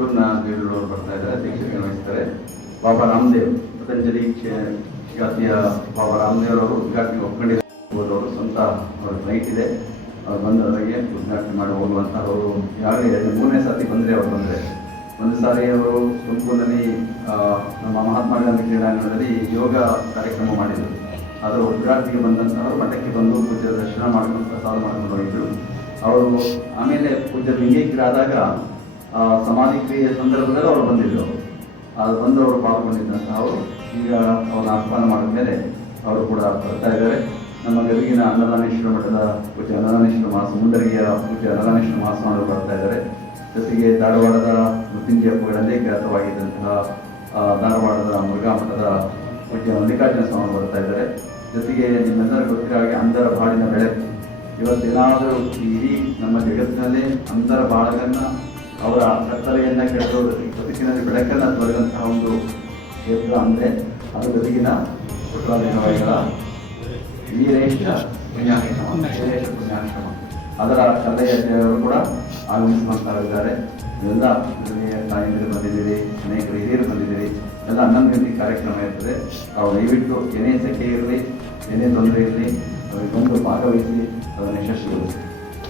ಪುತ್ತೂರಿನ ಬೇಲೂರವರು ಬರ್ತಾ ಇದ್ದಾರೆ, ಅಧ್ಯಕ್ಷತೆ ವಹಿಸ್ತಾರೆ. ಬಾಬಾ ರಾಮದೇವ್ ಪತಂಜಲಿ ಖ್ಯಾತಿಯ ಬಾಬಾ ರಾಮದೇವ್ ಅವರು ಉದ್ಘಾಟನೆ ಒಪ್ಕೊಂಡಿದ್ದಾರೆ. ಅವರು ಸ್ವಂತ ಅವರ ಫ್ಲೈಟ್ ಇದೆ, ಅವ್ರು ಬಂದವರಿಗೆ ಉದ್ಘಾಟನೆ ಮಾಡಿ ಹೋಗುವಂಥ ಅವರು ಯಾವಾಗಲೇ 3ನೇ ಸಾರಿ ಬಂದರೆ ಅವ್ರು ಬಂದರೆ ಒಂದು ಸಾರಿ ಅವರು ತುಮಕೂರಿನಲ್ಲಿ ನಮ್ಮ ಮಹಾತ್ಮ ಗಾಂಧಿ ಕ್ರೀಡಾಂಗಣದಲ್ಲಿ ಯೋಗ ಕಾರ್ಯಕ್ರಮ ಮಾಡಿದರು. ಅದರ ಉದ್ಘಾಟನೆಗೆ ಬಂದಂಥವರು ಮಠಕ್ಕೆ ಬಂದು ಪೂಜ್ಯರ ದರ್ಶನ ಮಾಡ್ಕೊಂಡು ಪ್ರಸಾದ ಮಾಡ್ಕೊಂಡು ಹೋಗಿದ್ರು. ಅವರು ಆಮೇಲೆ ಪೂಜ್ಯರು ಲಿಂಗೈಕ್ಯರಾದಾಗ ಸಮಾಧಿ ಕ್ರಿಯೆಯ ಸಂದರ್ಭದಲ್ಲಿ ಅವರು ಬಂದಿದ್ದರು. ಅದು ಬಂದು ಅವರು ಪಾಲ್ಗೊಂಡಿದ್ದಂಥ ಅವರು ಈಗ ಅವ್ರನ್ನ ಆಹ್ವಾನ ಮಾಡಿದ ಮೇಲೆ ಅವರು ಕೂಡ ಬರ್ತಾ ಇದ್ದಾರೆ. ನಮ್ಮ ಗದಗಿನ ಅನ್ನದಾನೇಶ್ವರ ಮಠದ ಪೂಜ್ಯ ಅನ್ನದಾನೇಶ್ವರ ಮಹಾಸ್ವಾಮಿ, ಮುಂಡರಗಿಯ ಪೂಜ್ಯ ಅನ್ನದಾನೇಶ್ವರ ಮಹಾಸ್ವಾಮಿಗಳು ಬರ್ತಾ ಇದ್ದಾರೆ. ಜೊತೆಗೆ ಧಾರವಾಡದ ಮೃತ್ಯುಂಜಯ ಪುಗಳಲ್ಲೇ ಖ್ಯಾತವಾಗಿದ್ದಂತಹ ಧಾರವಾಡದ ಮುರುಘಾ ಮಠದ ಪೂಜ್ಯ ಮಲ್ಲಿಕಾರ್ಜುನ ಸ್ವಾಮಿ ಬರ್ತಾ ಇದ್ದಾರೆ. ಜೊತೆಗೆ ನಿಮ್ಮೆಲ್ಲರೂ ಗೊತ್ತಿರೋ ಹಾಗೆ ಅಂಧರ ಬಾಳಿನ ಬೆಳಕು, ಇವತ್ತೇನಾದರೂ ಇಡೀ ನಮ್ಮ ಜಗತ್ತಿನಲ್ಲಿ ಅಂಧರ ಬಾಳಗನ್ನು ಅವರ ಕತ್ತಲೆಯನ್ನು ಕೆಟ್ಟು ಬದುಕಿನಲ್ಲಿ ಬೆಳಕನ್ನು ತೊರೆದಂತಹ ಒಂದು ಕ್ಷೇತ್ರ ಅಂದರೆ ಅದು ಗದಗಿನ ಪುಟ್ಟರಾಜೇನವಾಡಿಗಳ ವೀರೇಶ ಪುಣ್ಯಾಶ್ರಮ. ಅದರ ಕಲೆಯವರು ಕೂಡ ಆಗಮಿಸುವಂತಾಗಿದ್ದಾರೆ. ಇವೆಲ್ಲ ತಾಯಂದಿರು ಬಂದಿದ್ದೀರಿ, ಅನೇಕರು ಹಿರಿಯರು ಬಂದಿದ್ದೀರಿ. ಎಲ್ಲ 11 ಗಂಟೆ ಕಾರ್ಯಕ್ರಮ ಇರ್ತದೆ. ತಾವು ದಯವಿಟ್ಟು ಏನೇ ಸೆಕೆ ಇರಲಿ, ಏನೇ ತೊಂದರೆ ಇರಲಿ, ಅವರಿಗೆ ಬಂದು ಭಾಗವಹಿಸಿ ಅದನ್ನು ಯಶಸ್ವಿಗೊಳಿಸಿ.